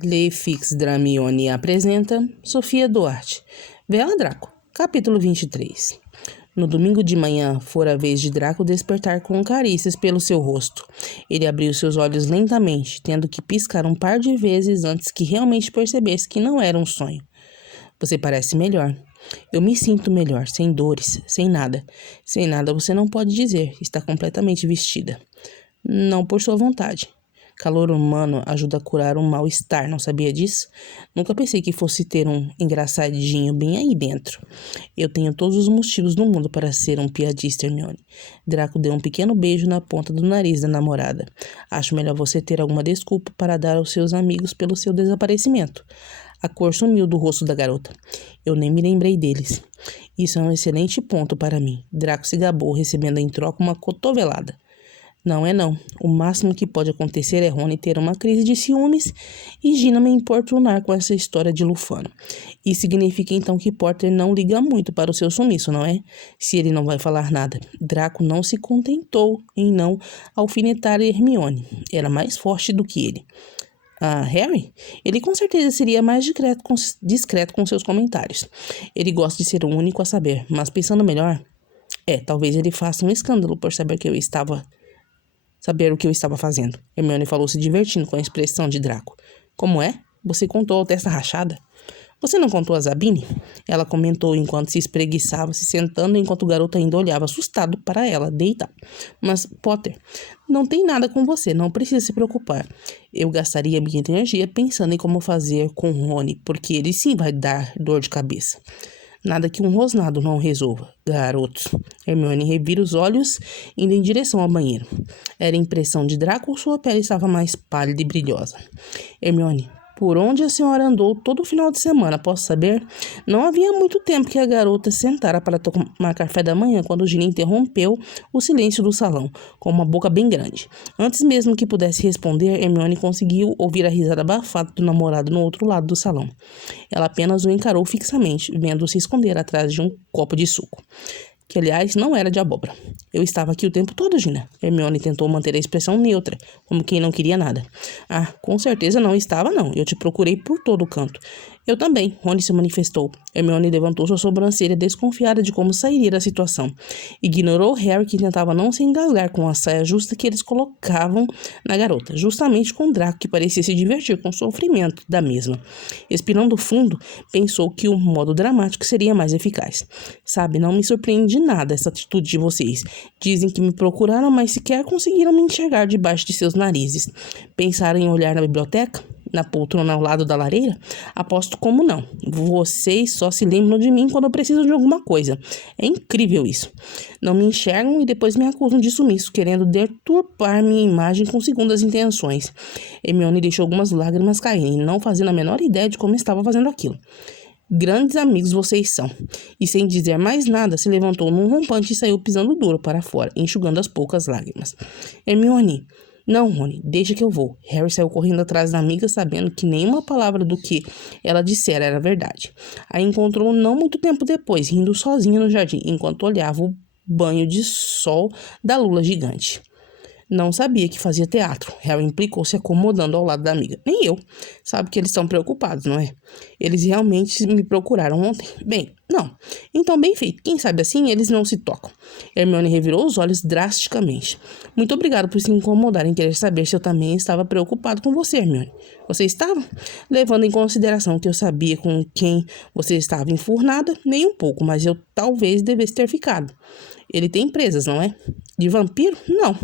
Leifix Dramione apresenta Sofia Duarte. Vela Draco, capítulo 23. No domingo de manhã, fora a vez de Draco despertar com carícias pelo seu rosto. Ele abriu seus olhos lentamente, tendo que piscar um par de vezes antes que realmente percebesse que não era um sonho. Você parece melhor. Eu me sinto melhor, sem dores, sem nada. Sem nada você não pode dizer, está completamente vestida. Não por sua vontade. Calor humano ajuda a curar um mal-estar, não sabia disso? Nunca pensei que fosse ter um engraçadinho bem aí dentro. Eu tenho todos os motivos do mundo para ser um piadista, Hermione. Draco deu um pequeno beijo na ponta do nariz da namorada. Acho melhor você ter alguma desculpa para dar aos seus amigos pelo seu desaparecimento. A cor sumiu do rosto da garota. Eu nem me lembrei deles. Isso é um excelente ponto para mim. Draco se gabou, recebendo em troca uma cotovelada. Não é não. O máximo que pode acontecer é Rony ter uma crise de ciúmes e Gina me importunar com essa história de Lufano. Isso significa então que Potter não liga muito para o seu sumiço, não é? Se ele não vai falar nada. Draco não se contentou em não alfinetar Hermione. Era mais forte do que ele. Harry? Ele com certeza seria mais discreto com seus comentários. Ele gosta de ser o único a saber, mas pensando melhor, talvez ele faça um escândalo por saber o que eu estava fazendo. Hermione falou se divertindo com a expressão de Draco. Como é? Você contou a testa rachada? Você não contou a Zabine? Ela comentou enquanto se espreguiçava, se sentando enquanto o garoto ainda olhava assustado para ela, deita. Mas, Potter, não tem nada com você, não precisa se preocupar. Eu gastaria minha energia pensando em como fazer com Rony, porque ele sim vai dar dor de cabeça. Nada que um rosnado não resolva, garoto. Hermione revira os olhos, indo em direção ao banheiro. Era impressão de Draco ou sua pele estava mais pálida e brilhosa? Hermione, por onde a senhora andou todo o final de semana, posso saber? Não havia muito tempo que a garota sentara para tomar café da manhã quando Gina interrompeu o silêncio do salão, com uma boca bem grande. Antes mesmo que pudesse responder, Hermione conseguiu ouvir a risada abafada do namorado no outro lado do salão. Ela apenas o encarou fixamente, vendo-o se esconder atrás de um copo de suco. Que, aliás, não era de abóbora. Eu estava aqui o tempo todo, Gina. Hermione tentou manter a expressão neutra, como quem não queria nada. Com certeza não estava, não. Eu te procurei por todo o canto. Eu também, Rony se manifestou. Hermione levantou sua sobrancelha, desconfiada de como sairia da situação. Ignorou Harry, que tentava não se engasgar com a saia justa que eles colocavam na garota, justamente com Draco, que parecia se divertir com o sofrimento da mesma. Respirando fundo, pensou que o modo dramático seria mais eficaz. Sabe, não me surpreende nada essa atitude de vocês. Dizem que me procuraram, mas sequer conseguiram me enxergar debaixo de seus narizes. Pensaram em olhar na biblioteca? Na poltrona ao lado da lareira? Aposto como não. Vocês só se lembram de mim quando eu preciso de alguma coisa. É incrível isso. Não me enxergam e depois me acusam de sumiço, querendo deturpar minha imagem com segundas intenções. Hermione deixou algumas lágrimas caírem, não fazendo a menor ideia de como estava fazendo aquilo. Grandes amigos vocês são. E sem dizer mais nada, se levantou num rompante e saiu pisando duro para fora, enxugando as poucas lágrimas. Hermione... Não, Rony, deixa que eu vou. Harry saiu correndo atrás da amiga, sabendo que nenhuma palavra do que ela dissera era verdade. A encontrou não muito tempo depois, rindo sozinha no jardim, enquanto olhava o banho de sol da lula gigante. Não sabia que fazia teatro. Harry implicou, se acomodando ao lado da amiga. Nem eu. Sabe que eles estão preocupados, não é? Eles realmente me procuraram ontem. Bem, não. Então, bem feito. Quem sabe assim, eles não se tocam. Hermione revirou os olhos drasticamente. Muito obrigado por se incomodar em querer saber se eu também estava preocupado com você, Hermione. Você estava? Levando em consideração que eu sabia com quem você estava enfurnada, nem um pouco, mas eu talvez devesse ter ficado. Ele tem presas, não é? De vampiro? Não.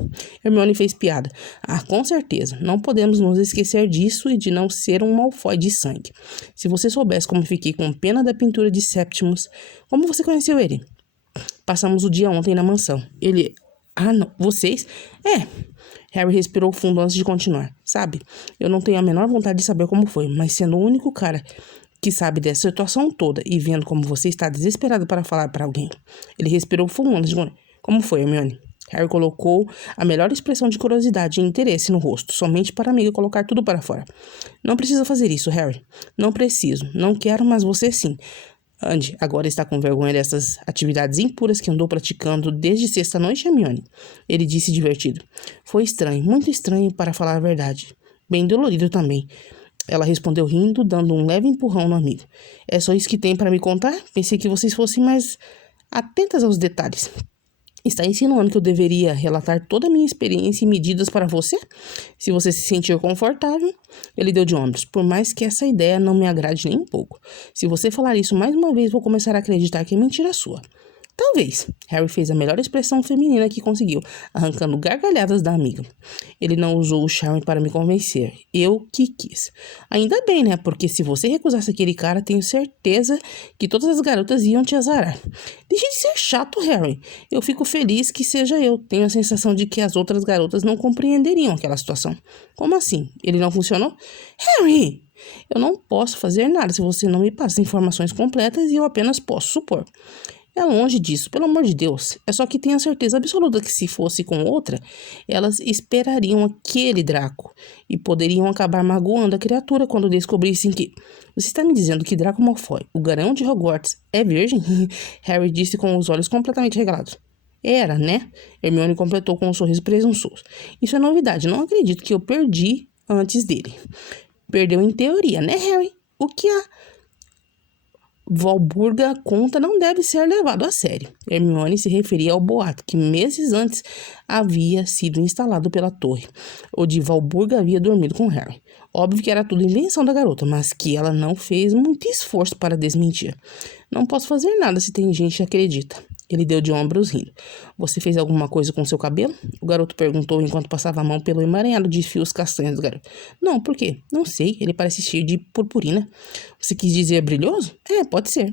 Hermione fez piada. Com certeza. Não podemos nos esquecer disso e de não ser um Malfoy de sangue. Se você soubesse como fiquei com pena da pintura de Septimus, como você conheceu ele? Passamos o dia ontem na mansão. Ele... não. Vocês? Harry respirou fundo antes de continuar. Sabe, eu não tenho a menor vontade de saber como foi, mas sendo o único cara que sabe dessa situação toda e vendo como você está desesperado para falar para alguém. Ele respirou fundo antes de continuar. Como foi, Hermione? Harry colocou a melhor expressão de curiosidade e interesse no rosto, somente para a amiga colocar tudo para fora. Não precisa fazer isso, Harry. Não preciso. Não quero, mas você sim. Andy agora está com vergonha dessas atividades impuras que andou praticando desde sexta-noite, Hermione. Ele disse divertido. Foi estranho, muito estranho para falar a verdade. Bem dolorido também. Ela respondeu rindo, dando um leve empurrão no amigo. É só isso que tem para me contar? Pensei que vocês fossem mais atentas aos detalhes. Está insinuando que eu deveria relatar toda a minha experiência e medidas para você? Se você se sentir confortável, ele deu de ombros. Por mais que essa ideia não me agrade nem um pouco. Se você falar isso mais uma vez, vou começar a acreditar que é mentira sua. Talvez. Harry fez a melhor expressão feminina que conseguiu, arrancando gargalhadas da amiga. Ele não usou o charme para me convencer. Eu que quis. Ainda bem, né? Porque se você recusasse aquele cara, tenho certeza que todas as garotas iam te azarar. Deixe de ser chato, Harry. Eu fico feliz que seja eu. Tenho a sensação de que as outras garotas não compreenderiam aquela situação. Como assim? Ele não funcionou? Harry! Eu não posso fazer nada se você não me passa informações completas e eu apenas posso supor. É longe disso, pelo amor de Deus. É só que tenho a certeza absoluta que se fosse com outra, elas esperariam aquele Draco e poderiam acabar magoando a criatura quando descobrissem que... Você está me dizendo que Draco Malfoy, o garão de Hogwarts, é virgem? Harry disse com os olhos completamente regalados. Era, né? Hermione completou com um sorriso presunçoso. Isso é novidade, não acredito que eu perdi antes dele. Perdeu em teoria, né, Harry? O que a Walburga conta não deve ser levado a sério. Hermione se referia ao boato que meses antes havia sido instalado pela torre, onde Walburga havia dormido com Harry. Óbvio que era tudo invenção da garota, mas que ela não fez muito esforço para desmentir. Não posso fazer nada se tem gente que acredita. Ele deu de ombros rindo. Você fez alguma coisa com seu cabelo? O garoto perguntou enquanto passava a mão pelo emaranhado de fios castanhos do garoto. Não, por quê? Não sei, ele parece cheio de purpurina. Você quis dizer brilhoso? É, pode ser.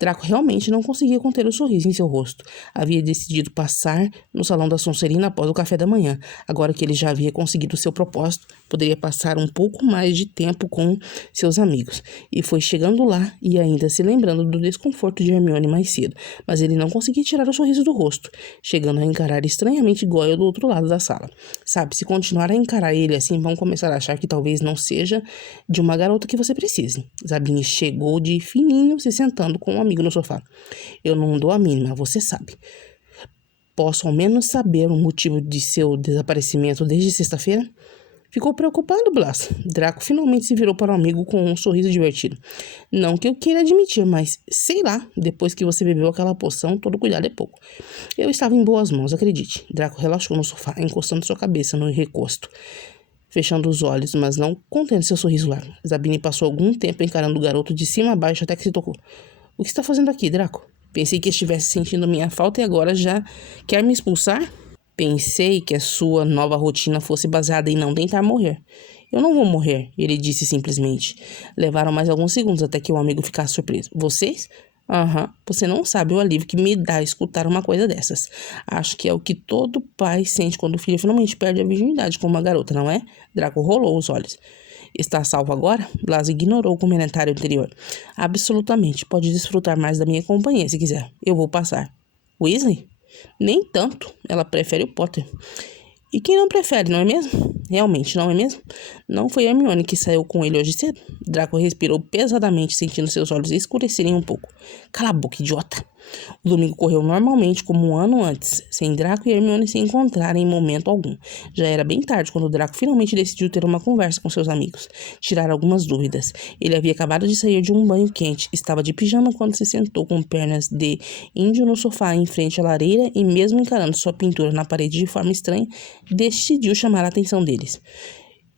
Draco realmente não conseguia conter o sorriso em seu rosto. Havia decidido passar no salão da Sonserina após o café da manhã. Agora que ele já havia conseguido seu propósito, poderia passar um pouco mais de tempo com seus amigos. E foi chegando lá e ainda se lembrando do desconforto de Hermione mais cedo. Mas ele não conseguia tirar o sorriso do rosto, chegando a encarar estranhamente Goyle do outro lado da sala. Sabe, se continuar a encarar ele assim, vão começar a achar que talvez não seja de uma garota que você precise. Zabine chegou de fininho, se sentando com um amigo no sofá. Eu não dou a mínima, você sabe. Posso ao menos saber o motivo de seu desaparecimento desde sexta-feira? Ficou preocupado, Blas. Draco finalmente se virou para o amigo com um sorriso divertido. Não que eu queira admitir, mas sei lá, depois que você bebeu aquela poção, todo cuidado é pouco. Eu estava em boas mãos, acredite. Draco relaxou no sofá, encostando sua cabeça no recosto, fechando os olhos, mas não contendo seu sorriso largo. Zabine passou algum tempo encarando o garoto de cima a baixo até que se tocou. O que está fazendo aqui, Draco? Pensei que estivesse sentindo minha falta e agora já quer me expulsar? Pensei que a sua nova rotina fosse baseada em não tentar morrer. Eu não vou morrer, ele disse simplesmente. Levaram mais alguns segundos até que o amigo ficasse surpreso. Vocês? Aham, você não sabe o alívio que me dá escutar uma coisa dessas. Acho que é o que todo pai sente quando o filho finalmente perde a virgindade com uma garota, não é? Draco rolou os olhos. Está salvo agora? Blas ignorou o comentário anterior. Absolutamente. Pode desfrutar mais da minha companhia se quiser. Eu vou passar. Weasley? Nem tanto. Ela prefere o Potter. E quem não prefere, não é mesmo? Realmente, não é mesmo? Não foi Hermione que saiu com ele hoje cedo? Draco respirou pesadamente, sentindo seus olhos escurecerem um pouco. Cala a boca, idiota! O domingo correu normalmente como um ano antes, sem Draco e Hermione se encontrarem em momento algum. Já era bem tarde quando Draco finalmente decidiu ter uma conversa com seus amigos, tirar algumas dúvidas. Ele havia acabado de sair de um banho quente, estava de pijama quando se sentou com pernas de índio no sofá em frente à lareira e mesmo encarando sua pintura na parede de forma estranha, decidiu chamar a atenção deles.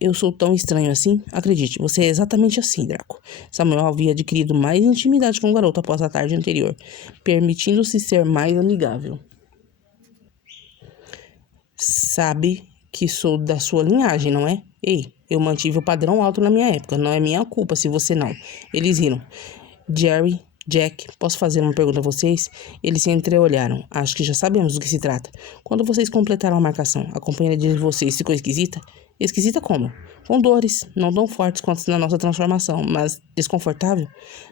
Eu sou tão estranho assim? Acredite, você é exatamente assim, Draco. Samuel havia adquirido mais intimidade com o garoto após a tarde anterior, permitindo-se ser mais amigável. Sabe que sou da sua linhagem, não é? Ei, eu mantive o padrão alto na minha época, não é minha culpa se você não. Eles riram. Jerry, Jack, posso fazer uma pergunta a vocês? Eles se entreolharam. Acho que já sabemos do que se trata. Quando vocês completaram a marcação, a companheira de vocês ficou esquisita? Esquisita como? Com dores, não tão fortes quanto na nossa transformação, mas desconfortável?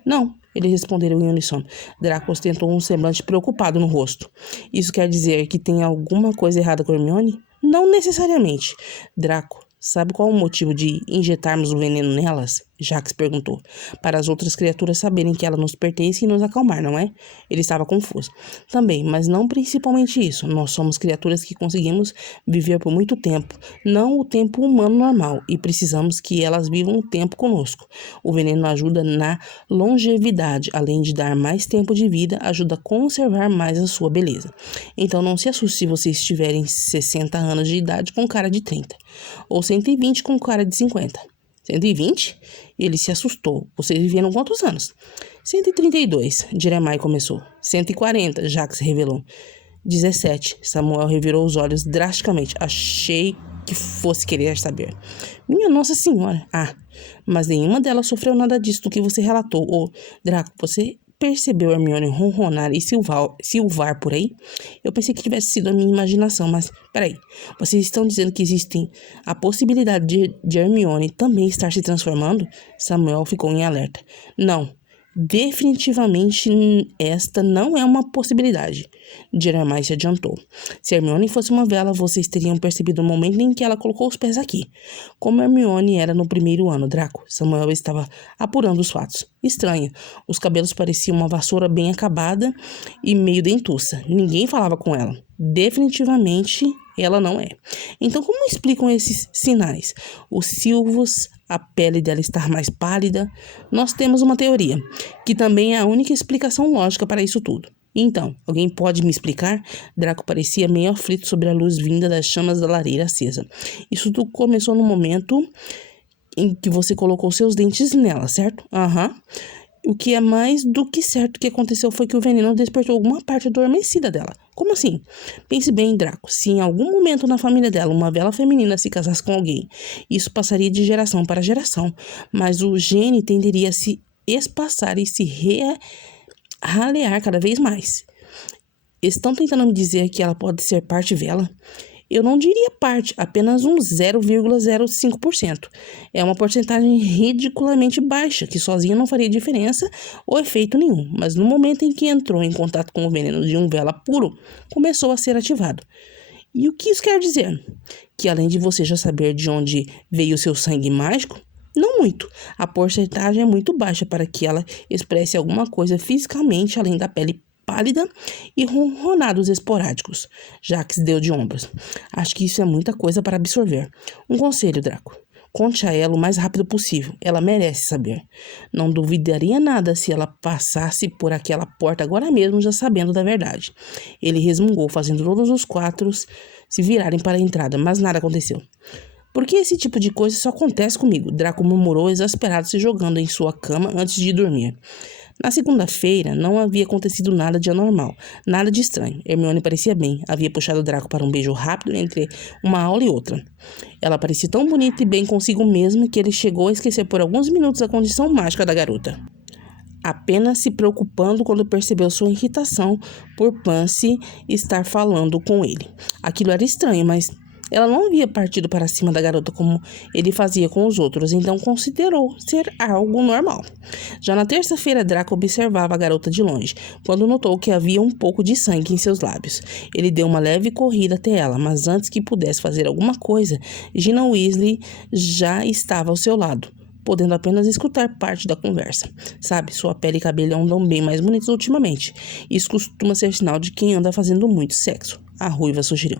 Não, eles responderam em uníssono. Draco ostentou um semblante preocupado no rosto. Isso quer dizer que tem alguma coisa errada com Hermione? Não necessariamente. Draco, sabe qual é o motivo de injetarmos o veneno nelas? Jax perguntou, para as outras criaturas saberem que ela nos pertence e nos acalmar, não é? Ele estava confuso. Também, mas não principalmente isso. Nós somos criaturas que conseguimos viver por muito tempo, não o tempo humano normal, e precisamos que elas vivam o tempo conosco. O veneno ajuda na longevidade, além de dar mais tempo de vida, ajuda a conservar mais a sua beleza. Então não se assuste se vocês tiverem 60 anos de idade com cara de 30, ou 120 com cara de 50. 120? Ele se assustou. Vocês viveram quantos anos? 132, Jeremiah começou. 140, Jax revelou. 17, Samuel revirou os olhos drasticamente. Achei que fosse querer saber. Minha Nossa Senhora. Mas nenhuma delas sofreu nada disso do que você relatou. Ô, Draco, você percebeu Hermione ronronar e silvar por aí? Eu pensei que tivesse sido a minha imaginação, mas peraí. Vocês estão dizendo que existe a possibilidade de Hermione também estar se transformando? Samuel ficou em alerta. Não. Definitivamente esta não é uma possibilidade. Jeremiah se adiantou. Se Hermione fosse uma vela, vocês teriam percebido o momento em que ela colocou os pés aqui. Como Hermione era no primeiro ano, Draco. Samuel estava apurando os fatos. Estranho. Os cabelos pareciam uma vassoura bem acabada e meio dentuça. Ninguém falava com ela. Definitivamente ela não é. Então como explicam esses sinais? Os silvos, a pele dela estar mais pálida. Nós temos uma teoria, que também é a única explicação lógica para isso tudo. Então, alguém pode me explicar? Draco parecia meio aflito sobre a luz vinda das chamas da lareira acesa. Isso tudo começou no momento em que você colocou seus dentes nela, certo? O que é mais do que certo que aconteceu foi que o veneno despertou alguma parte adormecida dela. Como assim? Pense bem, Draco. Se em algum momento na família dela uma vela feminina se casasse com alguém, isso passaria de geração para geração, mas o gene tenderia a se espaçar e se ralear cada vez mais. Estão tentando me dizer que ela pode ser parte vela? Eu não diria parte, apenas um 0,05%. É uma porcentagem ridiculamente baixa, que sozinha não faria diferença ou efeito nenhum. Mas no momento em que entrou em contato com o veneno de um vela puro, começou a ser ativado. E o que isso quer dizer? Que além de você já saber de onde veio o seu sangue mágico, não muito. A porcentagem é muito baixa para que ela expresse alguma coisa fisicamente além da pele pálida e ronronados esporádicos. Jax deu de ombros. Acho que isso é muita coisa para absorver. Um conselho, Draco. Conte a ela o mais rápido possível. Ela merece saber. Não duvidaria nada se ela passasse por aquela porta agora mesmo já sabendo da verdade. Ele resmungou, fazendo todos os quatro se virarem para a entrada, mas nada aconteceu. Por que esse tipo de coisa só acontece comigo? Draco murmurou, exasperado, se jogando em sua cama antes de dormir. Na segunda-feira, não havia acontecido nada de anormal, nada de estranho. Hermione parecia bem, havia puxado Draco para um beijo rápido entre uma aula e outra. Ela parecia tão bonita e bem consigo mesma que ele chegou a esquecer por alguns minutos a condição mágica da garota, apenas se preocupando quando percebeu sua irritação por Pansy estar falando com ele. Aquilo era estranho, mas ela não havia partido para cima da garota como ele fazia com os outros, então considerou ser algo normal. Já na terça-feira, Draco observava a garota de longe, quando notou que havia um pouco de sangue em seus lábios. Ele deu uma leve corrida até ela, mas antes que pudesse fazer alguma coisa, Gina Weasley já estava ao seu lado, podendo apenas escutar parte da conversa. Sabe, sua pele e cabelo andam bem mais bonitos ultimamente. Isso costuma ser sinal de quem anda fazendo muito sexo, a ruiva sugeriu.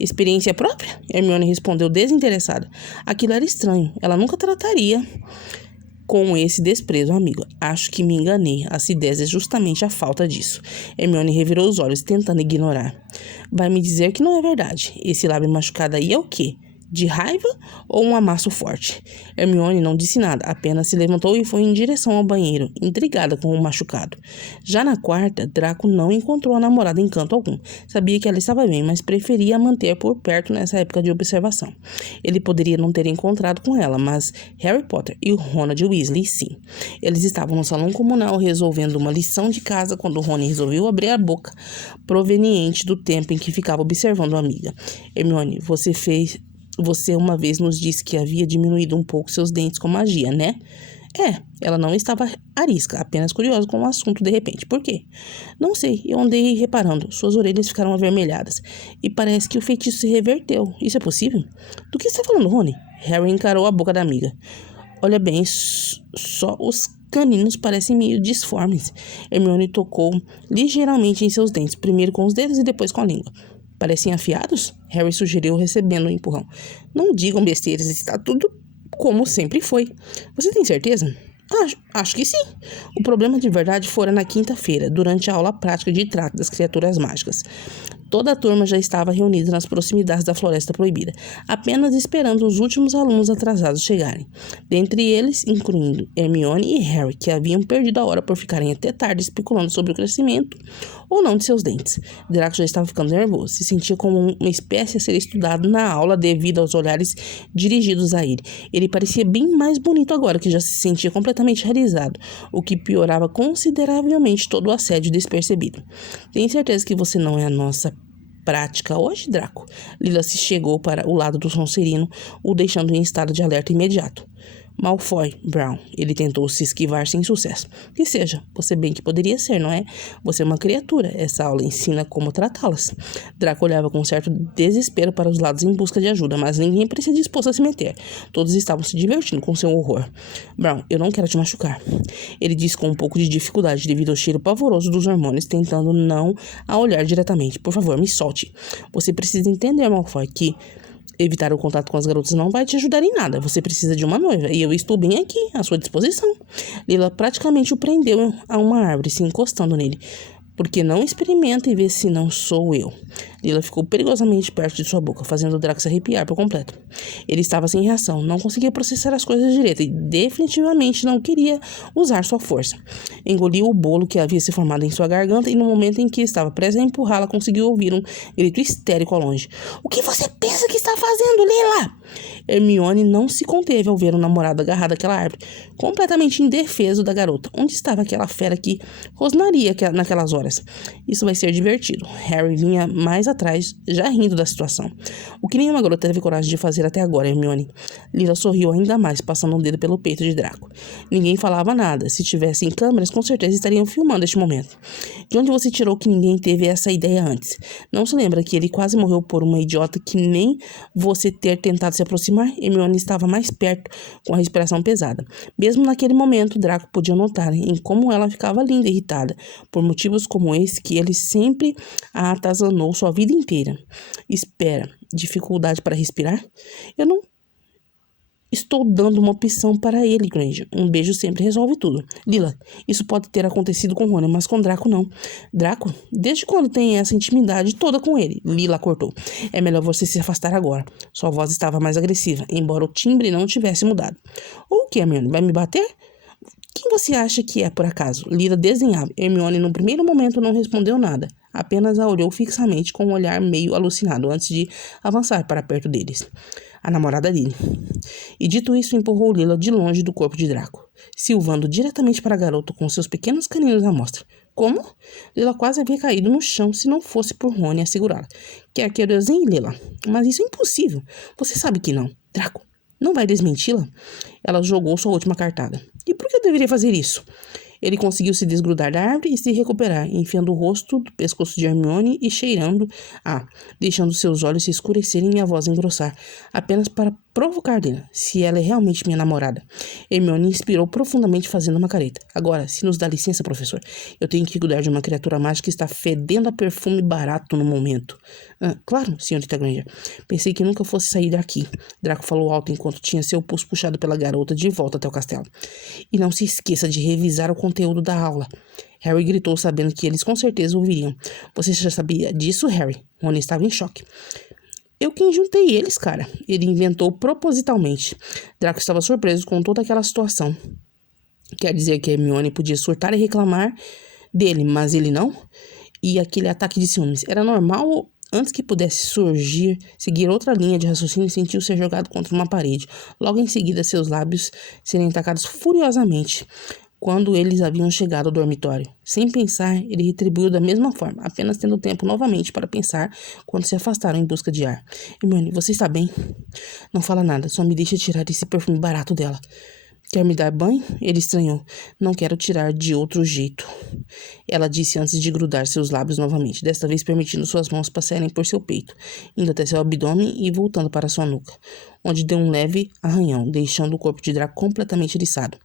Experiência própria? Hermione respondeu desinteressada. Aquilo era estranho. Ela nunca trataria com esse desprezo, amigo. Acho que me enganei. A acidez é justamente a falta disso. Hermione revirou os olhos, tentando ignorar. Vai me dizer que não é verdade. Esse lábio machucado aí é o quê? De raiva ou um amasso forte? Hermione não disse nada, apenas se levantou e foi em direção ao banheiro, intrigada com o machucado. Já na quarta, Draco não encontrou a namorada em canto algum. Sabia que ela estava bem, mas preferia a manter por perto nessa época de observação. Ele poderia não ter encontrado com ela, mas Harry Potter e o Ronald Weasley, sim. Eles estavam no salão comunal resolvendo uma lição de casa quando Rony resolveu abrir a boca, proveniente do tempo em que ficava observando a amiga. Hermione, Você uma vez nos disse que havia diminuído um pouco seus dentes com magia, né? Ela não estava arisca, apenas curiosa com o assunto de repente. Por quê? Não sei, eu andei reparando. Suas orelhas ficaram avermelhadas. E parece que o feitiço se reverteu. Isso é possível? Do que está falando, Rony? Harry encarou a boca da amiga. Olha bem, só os caninos parecem meio disformes. Hermione tocou ligeiramente em seus dentes, primeiro com os dedos e depois com a língua. Parecem afiados? Harry sugeriu, recebendo um empurrão. Não digam besteiras, está tudo como sempre foi. Você tem certeza? Acho que sim. O problema de verdade fora na quinta-feira, durante a aula prática de trato das criaturas mágicas. Toda a turma já estava reunida nas proximidades da Floresta Proibida, apenas esperando os últimos alunos atrasados chegarem. Dentre eles, incluindo Hermione e Harry, que haviam perdido a hora por ficarem até tarde especulando sobre o crescimento ou não de seus dentes. Draco já estava ficando nervoso, se sentia como uma espécie a ser estudado na aula devido aos olhares dirigidos a ele. Ele parecia bem mais bonito agora, que já se sentia completamente realizado, o que piorava consideravelmente todo o assédio despercebido. Tenho certeza que você não é a nossa prática hoje, Draco? Lila se chegou para o lado do Sonserino, o deixando em estado de alerta imediato. Malfoy, Brown. Ele tentou se esquivar sem sucesso. Que seja, você bem que poderia ser, não é? Você é uma criatura. Essa aula ensina como tratá-las. Draco olhava com certo desespero para os lados em busca de ajuda, mas ninguém parecia disposto a se meter. Todos estavam se divertindo com seu horror. Brown, eu não quero te machucar. Ele disse com um pouco de dificuldade devido ao cheiro pavoroso dos hormônios, tentando não a olhar diretamente. Por favor, me solte. Você precisa entender, Malfoy, que evitar o contato com as garotas não vai te ajudar em nada. Você precisa de uma noiva e eu estou bem aqui, à sua disposição. Lila praticamente o prendeu a uma árvore, se encostando nele. Porque não experimenta e vê se não sou eu. Lila ficou perigosamente perto de sua boca, fazendo o Draco se arrepiar por completo. Ele estava sem reação, não conseguia processar as coisas direito e definitivamente não queria usar sua força. Engoliu o bolo que havia se formado em sua garganta e no momento em que estava prestes a empurrá-la, conseguiu ouvir um grito histérico ao longe. O que você pensa que está fazendo, Lila? Hermione não se conteve ao ver o namorado agarrado àquela árvore, completamente indefeso da garota. Onde estava aquela fera que rosnaria naquelas horas? Isso vai ser divertido. Harry vinha mais atrás, já rindo da situação. O que nenhuma garota teve coragem de fazer até agora, Hermione. Lila sorriu ainda mais, passando um dedo pelo peito de Draco. Ninguém falava nada. Se tivessem câmeras, com certeza estariam filmando este momento. De onde você tirou que ninguém teve essa ideia antes? Não se lembra que ele quase morreu por uma idiota que nem você ter tentado se aproximar? Hermione estava mais perto, com a respiração pesada. Mesmo naquele momento, Draco podia notar em como ela ficava linda e irritada, por motivos como esse que ele sempre a atazanou sua vida inteira. Espera, dificuldade para respirar? Eu não estou dando uma opção para ele, Granger. Um beijo sempre resolve tudo. Lila, isso pode ter acontecido com Rony, mas com Draco não. Draco? Desde quando tem essa intimidade toda com ele? Lila cortou. É melhor você se afastar agora. Sua voz estava mais agressiva, embora o timbre não tivesse mudado. O que, Hermione? Vai me bater? Quem você acha que é, por acaso? Lila desenhava. Hermione, no primeiro momento, não respondeu nada. Apenas a olhou fixamente com um olhar meio alucinado antes de avançar para perto deles. A namorada dele. E dito isso, empurrou Lila de longe do corpo de Draco, silvando diretamente para a garota com seus pequenos caninos à mostra. Como? Lila quase havia caído no chão se não fosse por Rony a segurá-la. Quer que eu desenhe, Lila? Mas isso é impossível. Você sabe que não. Draco, não vai desmenti-la? Ela jogou sua última cartada. E por que eu deveria fazer isso? Ele conseguiu se desgrudar da árvore e se recuperar, enfiando o rosto do pescoço de Hermione e cheirando deixando seus olhos se escurecerem e a voz engrossar, apenas para provocar Lila, se ela é realmente minha namorada. Hermione inspirou profundamente, fazendo uma careta. Agora, se nos dá licença, professor, eu tenho que cuidar de uma criatura mágica que está fedendo a perfume barato no momento. Claro, senhorita Granger. Pensei que nunca fosse sair daqui. Draco falou alto enquanto tinha seu pulso puxado pela garota de volta até o castelo. E não se esqueça de revisar o conteúdo da aula. Harry gritou, sabendo que eles com certeza ouviriam. Você já sabia disso, Harry? Rony estava em choque. Eu quem juntei eles, cara. Ele inventou propositalmente. Draco estava surpreso com toda aquela situação. Quer dizer que Hermione podia surtar e reclamar dele, mas ele não? E aquele ataque de ciúmes era normal? Antes que pudesse seguir outra linha de raciocínio, sentiu ser jogado contra uma parede. Logo em seguida, seus lábios serem atacados furiosamente. Quando eles haviam chegado ao dormitório. Sem pensar, ele retribuiu da mesma forma, apenas tendo tempo novamente para pensar quando se afastaram em busca de ar. Hermione, você está bem? Não fala nada, só me deixa tirar esse perfume barato dela. Quer me dar banho? Ele estranhou. Não quero tirar de outro jeito. Ela disse antes de grudar seus lábios novamente, desta vez permitindo suas mãos passarem por seu peito, indo até seu abdômen e voltando para sua nuca, onde deu um leve arranhão, deixando o corpo de Draco completamente eriçado.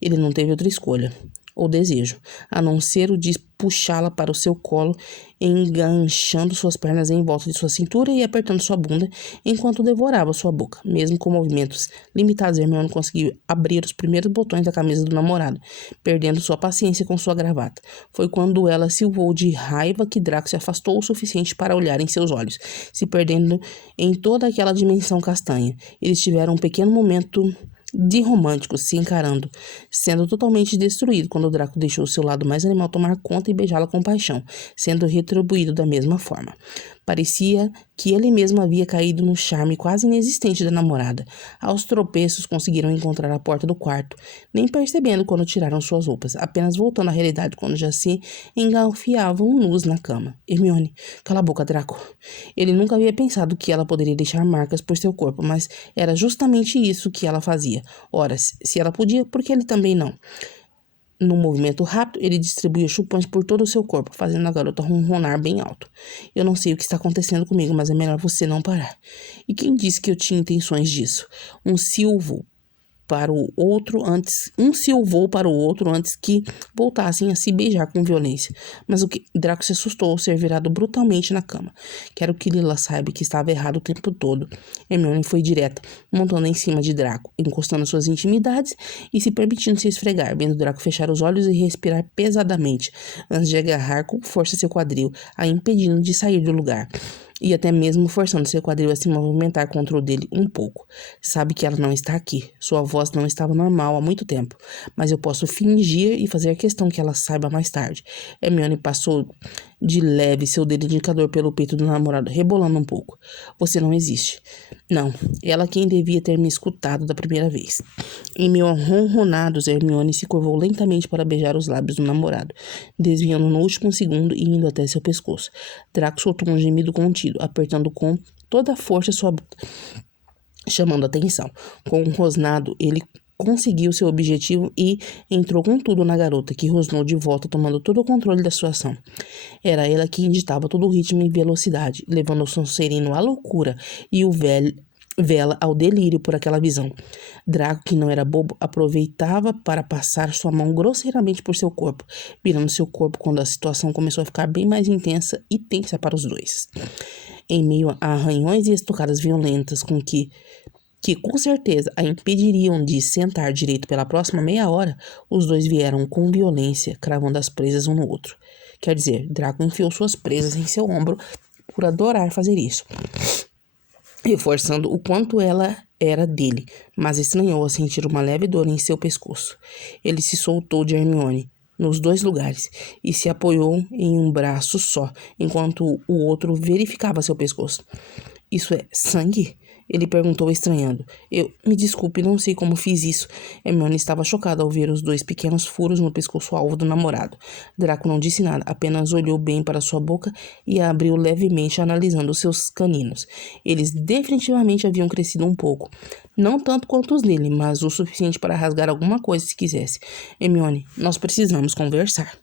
Ele não teve outra escolha ou desejo, a não ser o de puxá-la para o seu colo, enganchando suas pernas em volta de sua cintura e apertando sua bunda enquanto devorava sua boca. Mesmo com movimentos limitados, Hermione conseguiu abrir os primeiros botões da camisa do namorado, perdendo sua paciência com sua gravata. Foi quando ela silvou de raiva que Draco se afastou o suficiente para olhar em seus olhos, se perdendo em toda aquela dimensão castanha. Eles tiveram um pequeno momento de românticos se encarando, sendo totalmente destruído quando o Draco deixou seu lado mais animal tomar conta e beijá-la com paixão, sendo retribuído da mesma forma. Parecia que ele mesmo havia caído no charme quase inexistente da namorada. Aos tropeços conseguiram encontrar a porta do quarto, nem percebendo quando tiraram suas roupas, apenas voltando à realidade quando já se engalfiavam nus na cama. Hermione, cala a boca, Draco. Ele nunca havia pensado que ela poderia deixar marcas por seu corpo, mas era justamente isso que ela fazia. Ora, se ela podia, por que ele também não? Num movimento rápido, ele distribuiu chupões por todo o seu corpo, fazendo a garota ronronar bem alto. Eu não sei o que está acontecendo comigo, mas é melhor você não parar. E quem disse que eu tinha intenções disso? Um silvou para o outro antes que voltassem a se beijar com violência. Mas Draco se assustou ao ser virado brutalmente na cama. Quero que Lila saiba que estava errado o tempo todo. Hermione foi direta, montando em cima de Draco, encostando suas intimidades e se permitindo se esfregar, vendo Draco fechar os olhos e respirar pesadamente, antes de agarrar com força seu quadril, a impedindo de sair do lugar. E até mesmo forçando seu quadril a se movimentar contra o dele um pouco. Sabe que ela não está aqui. Sua voz não estava normal há muito tempo. Mas eu posso fingir e fazer questão que ela saiba mais tarde. Hermione passou de leve seu dedo indicador pelo peito do namorado, rebolando um pouco. Você não existe. Não, ela quem devia ter me escutado da primeira vez. Em meio a ronronados, Hermione se curvou lentamente para beijar os lábios do namorado, desviando no último segundo e indo até seu pescoço. Draco soltou um gemido contido, apertando com toda a força sua boca, chamando a atenção. Com um rosnado, ele conseguiu seu objetivo e entrou com tudo na garota, que rosnou de volta, tomando todo o controle da sua ação. Era ela que ditava todo o ritmo e velocidade, levando o Sonserino à loucura e o Vela ao delírio por aquela visão. Draco, que não era bobo, aproveitava para passar sua mão grosseiramente por seu corpo, virando seu corpo quando a situação começou a ficar bem mais intensa e tensa para os dois. Em meio a arranhões e estocadas violentas que com certeza a impediriam de sentar direito pela próxima meia hora, os dois vieram com violência, cravando as presas um no outro. Quer dizer, Draco enfiou suas presas em seu ombro por adorar fazer isso, reforçando o quanto ela era dele, mas estranhou a sentir uma leve dor em seu pescoço. Ele se soltou de Hermione, nos dois lugares, e se apoiou em um braço só, enquanto o outro verificava seu pescoço. Isso é sangue? Ele perguntou estranhando. Me desculpe, não sei como fiz isso. Hermione estava chocada ao ver os dois pequenos furos no pescoço alvo do namorado. Draco não disse nada, apenas olhou bem para sua boca e a abriu levemente, analisando seus caninos. Eles definitivamente haviam crescido um pouco. Não tanto quanto os dele, mas o suficiente para rasgar alguma coisa se quisesse. Hermione, nós precisamos conversar.